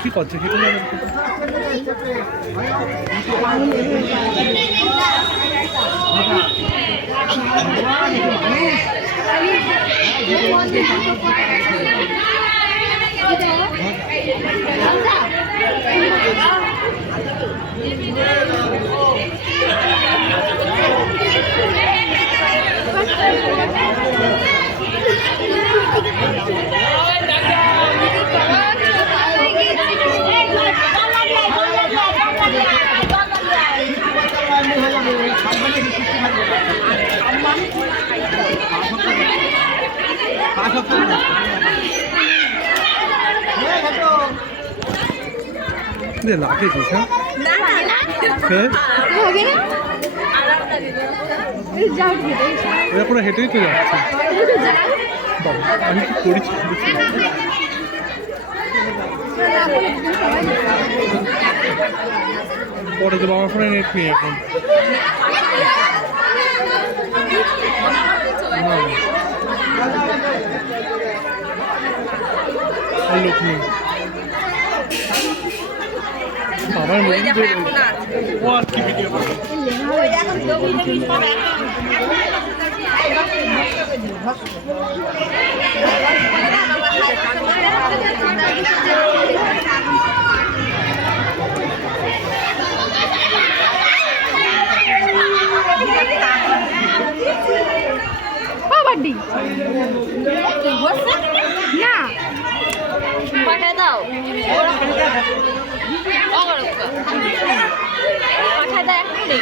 কি করছে লাগে পুরো হেঁটেই তো যাচ্ছে বাবা আমি কি করেছি পরে তো বাবার ফোনে নেট নেই এখন লোক নেই বাবার মধ্যে ও আর কি ভিডিও বাবাডি না পাঠায় দাও পাঠায় দাও এখনই